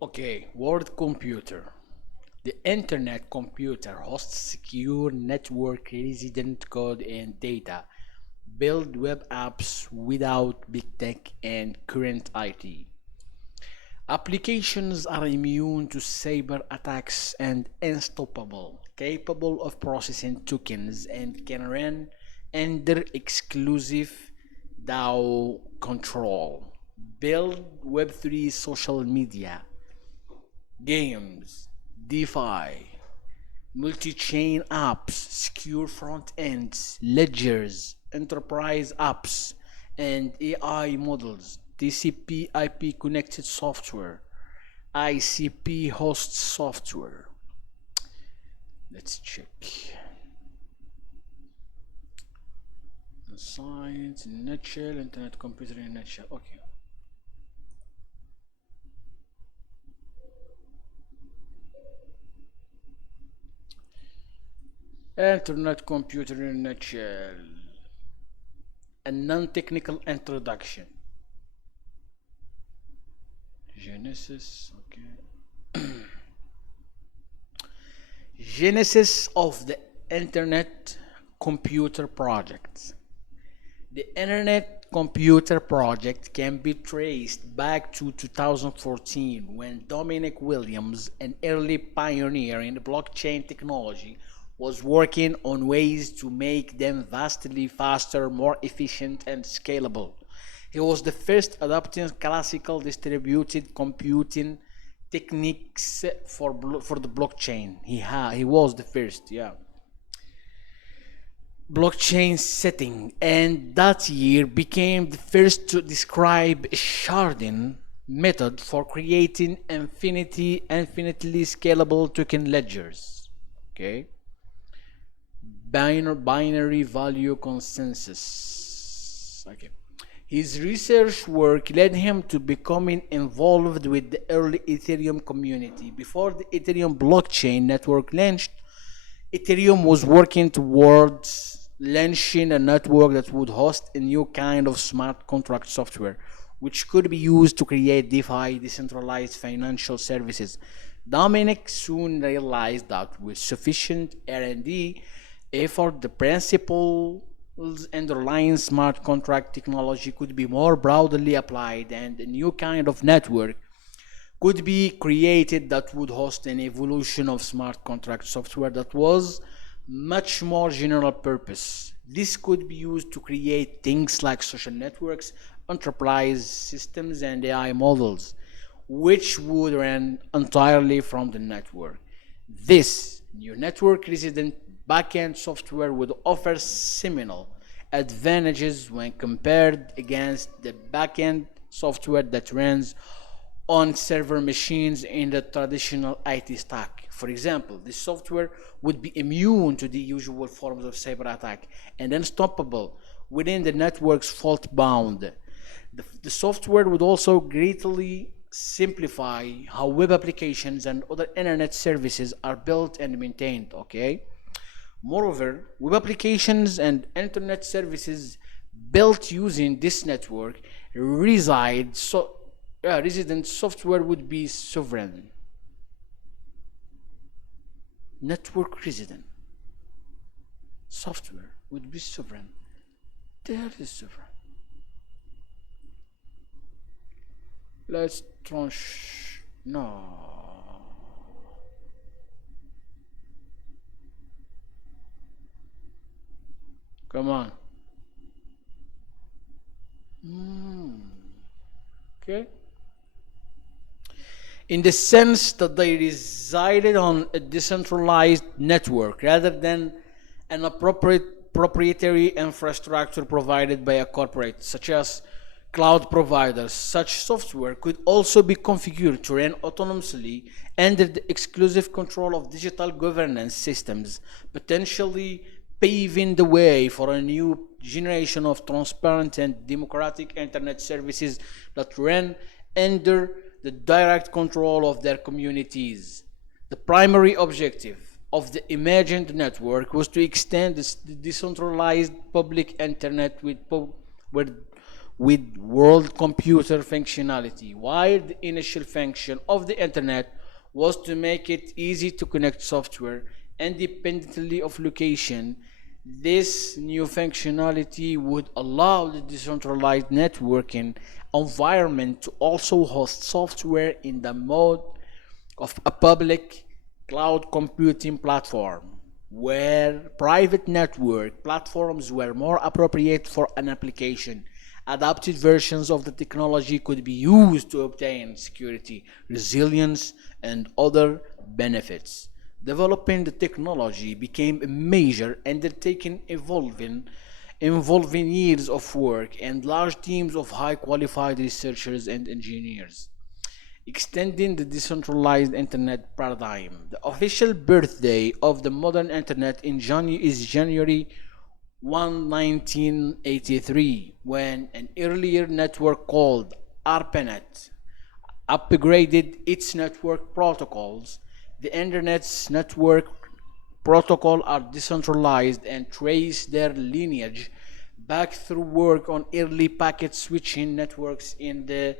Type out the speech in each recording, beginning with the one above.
Okay, World Computer. The Internet Computer hosts secure network resident code and data, build web apps without big tech and current IT. Applications are immune to cyber attacks and unstoppable, capable of processing tokens and can run under exclusive DAO control. Build Web3 social media, games, DeFi, multi-chain apps, secure front ends, ledgers, enterprise apps, and AI models, TCP IP connected software, ICP host software. Let's check. Science in a nutshell, internet computer in a nutshell. Okay. Internet computer in a nutshell. A non-technical introduction. Genesis, okay. Genesis of the Internet Computer Project. The Internet Computer Project can be traced back to 2014 when Dominic Williams, an early pioneer in blockchain technology, was working on ways to make them vastly faster, more efficient, and scalable. He was the first adopting classical distributed computing techniques for the blockchain. He was the first, yeah. Blockchain setting, and that year became the first to describe a sharding method for creating infinitely scalable token ledgers. Okay, binary value consensus. Okay. His research work led him to becoming involved with the early Ethereum community. Before the Ethereum blockchain network launched, Ethereum was working towards launching a network that would host a new kind of smart contract software, which could be used to create DeFi, decentralized financial services. Dominic soon realized that with sufficient R&D effort, the principles underlying smart contract technology could be more broadly applied, and a new kind of network could be created that would host an evolution of smart contract software that was much more general purpose. This could be used to create things like social networks, enterprise systems, and AI models, which would run entirely from the network. This new network resident backend software would offer seminal advantages when compared against the backend software that runs on server machines in the traditional IT stack. For example, this software would be immune to the usual forms of cyber attack and unstoppable within the network's fault bound. The software would also greatly simplify how web applications and other internet services are built and maintained. Okay. Moreover, web applications and internet services built using this network resident software would be sovereign. Network resident software would be sovereign. That is sovereign. Let's tranche. No. Come on. Okay. In the sense that they resided on a decentralized network rather than an appropriate proprietary infrastructure provided by a corporate, such as cloud providers. Such software could also be configured to run autonomously under the exclusive control of digital governance systems, potentially paving the way for a new generation of transparent and democratic internet services that run under the direct control of their communities. The primary objective of the imagined network was to extend the decentralized public internet with with world computer functionality. While the initial function of the internet was to make it easy to connect software independently of location, this new functionality would allow the decentralized networking environment to also host software in the mode of a public cloud computing platform, where private network platforms were more appropriate for an application. Adapted versions of the technology could be used to obtain security, resilience, and other benefits. Developing the technology became a major undertaking involving years of work and large teams of high qualified researchers and engineers. Extending the decentralized internet paradigm. The official birthday of the modern internet is January 1, 1983, when an earlier network called ARPANET upgraded its network protocols. The internet's network protocols are decentralized and trace their lineage back through work on early packet switching networks in the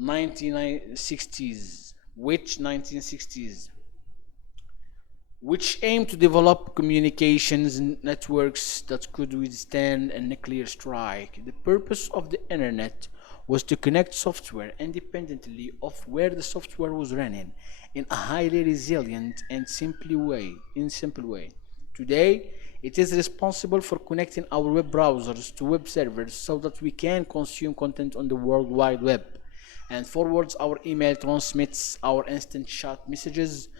1960s, which aimed to develop communications networks that could withstand a nuclear strike. The purpose of the internet was to connect software independently of where the software was running in a highly resilient and simple way. Today, it is responsible for connecting our web browsers to web servers so that we can consume content on the World Wide Web, and forwards our email, transmits our instant chat messages,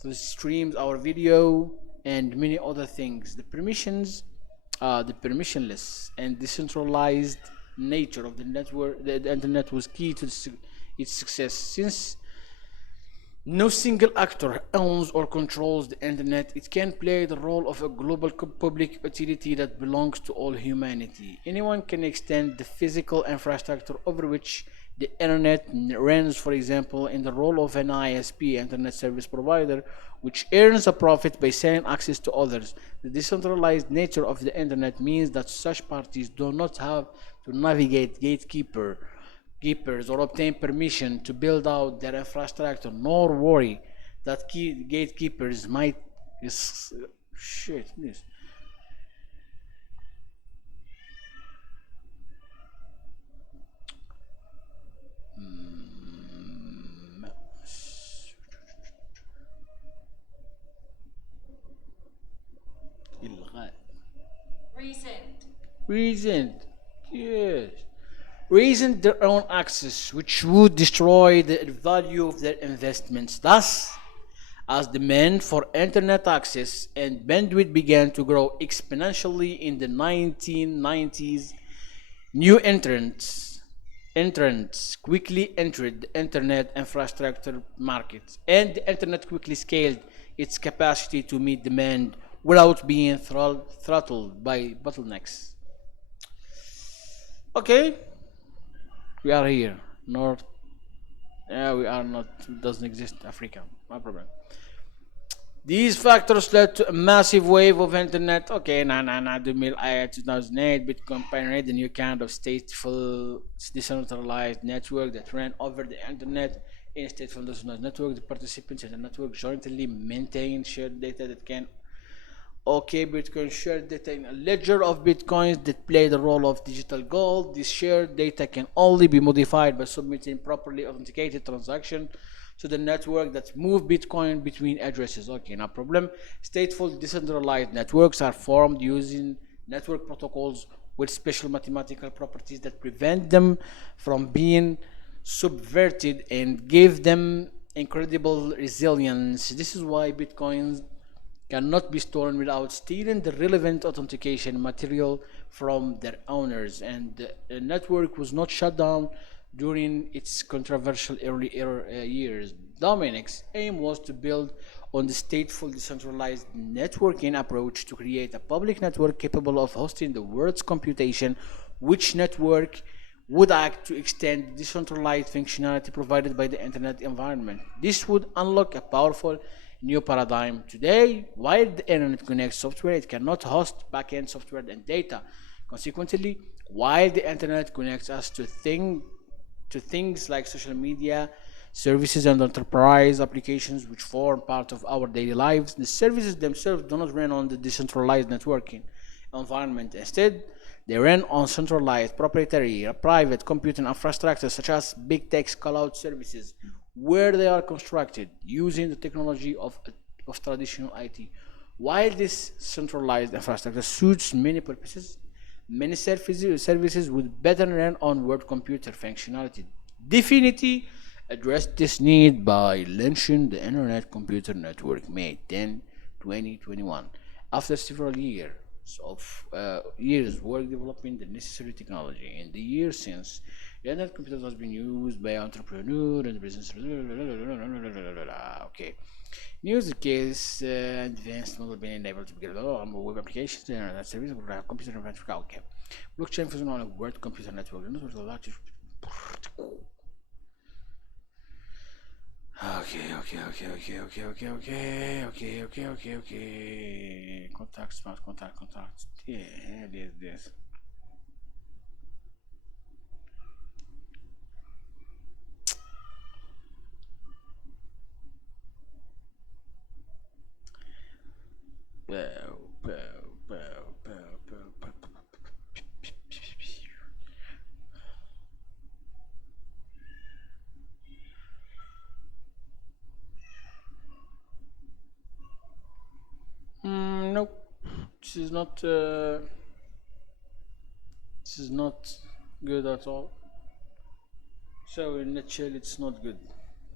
to streams our video, and many other things. The permissionless and decentralized nature of the network, the internet was key to its success. Since no single actor owns or controls the internet, it can play the role of a global public utility that belongs to all humanity. Anyone can extend the physical infrastructure over which the internet runs, for example, in the role of an ISP, internet service provider, which earns a profit by selling access to others. The decentralized nature of the internet means that such parties do not have to navigate gatekeepers or obtain permission to build out their infrastructure, nor worry that gatekeepers might shit this. إلغاء. Reason, yes. Raising their own access, which would destroy the value of their investments. Thus, as demand for internet access and bandwidth began to grow exponentially in the 1990s, new entrants quickly entered the internet infrastructure market, and the internet quickly scaled its capacity to meet demand without being throttled by bottlenecks. Okay, we are here. North. Yeah, we are not. Doesn't exist. Africa. No problem. These factors led to a massive wave of internet. Okay, 2008 Bitcoin pioneered a new kind of stateful decentralized network that ran over the internet. In a stateful decentralized network, the participants in the network jointly maintain shared data that can. Okay, Bitcoin shared data in a ledger of Bitcoins that play the role of digital gold. This shared data can only be modified by submitting properly authenticated transaction to the network that move Bitcoin between addresses. Okay, no problem. Stateful decentralized networks are formed using network protocols with special mathematical properties that prevent them from being subverted and give them incredible resilience. This is why Bitcoins cannot be stolen without stealing the relevant authentication material from their owners, and the network was not shut down during its controversial years. Dominic's aim was to build on the stateful decentralized networking approach to create a public network capable of hosting the world's computation, which network would act to extend decentralized functionality provided by the internet environment. This would unlock a powerful new paradigm. Today, while the internet connects software, it cannot host backend software and data. Consequently, while the internet connects us to things like social media, services, and enterprise applications which form part of our daily lives, the services themselves do not run on the decentralized networking environment. Instead, they run on centralized, proprietary, private computing infrastructure such as big tech cloud services, where they are constructed using the technology of traditional IT. While this centralized infrastructure suits many purposes, many services would better run on word computer functionality. Definitely address this need by launching the Internet Computer Network May 10, 2021. After several years work developing the necessary technology. In the years since, the Internet computer has been used by entrepreneurs and business. Okay. Use case advanced model being enabled to build web applications and internet service computer network. Okay. Blockchain fusion on a word computer network. Okay. Contact, smart contact. Yeah, this. Bow, bow, bow, bow, bow, bow. Nope. This is not. This is not good at all. So in nutshell, it's not good.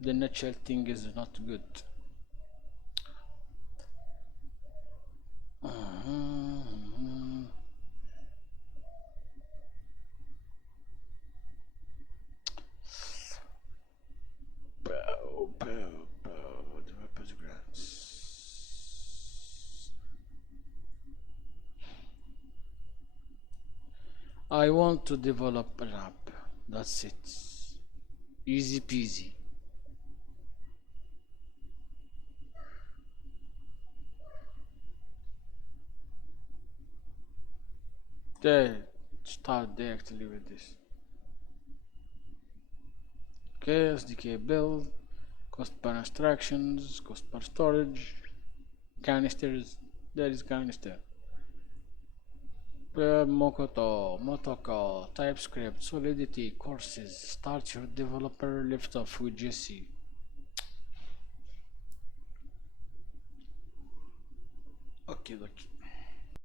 The nutshell thing is not good. Mhm. Bow, bow, bow. Developers grants. I want to develop an app. That's it. Easy peasy. There, start directly with this. Okay, SDK build, cost per instructions, cost per storage, canisters. There is canister. Mokoto, Motoko, TypeScript, Solidity, courses. Start your developer lift off with Jesse. Okay, okay.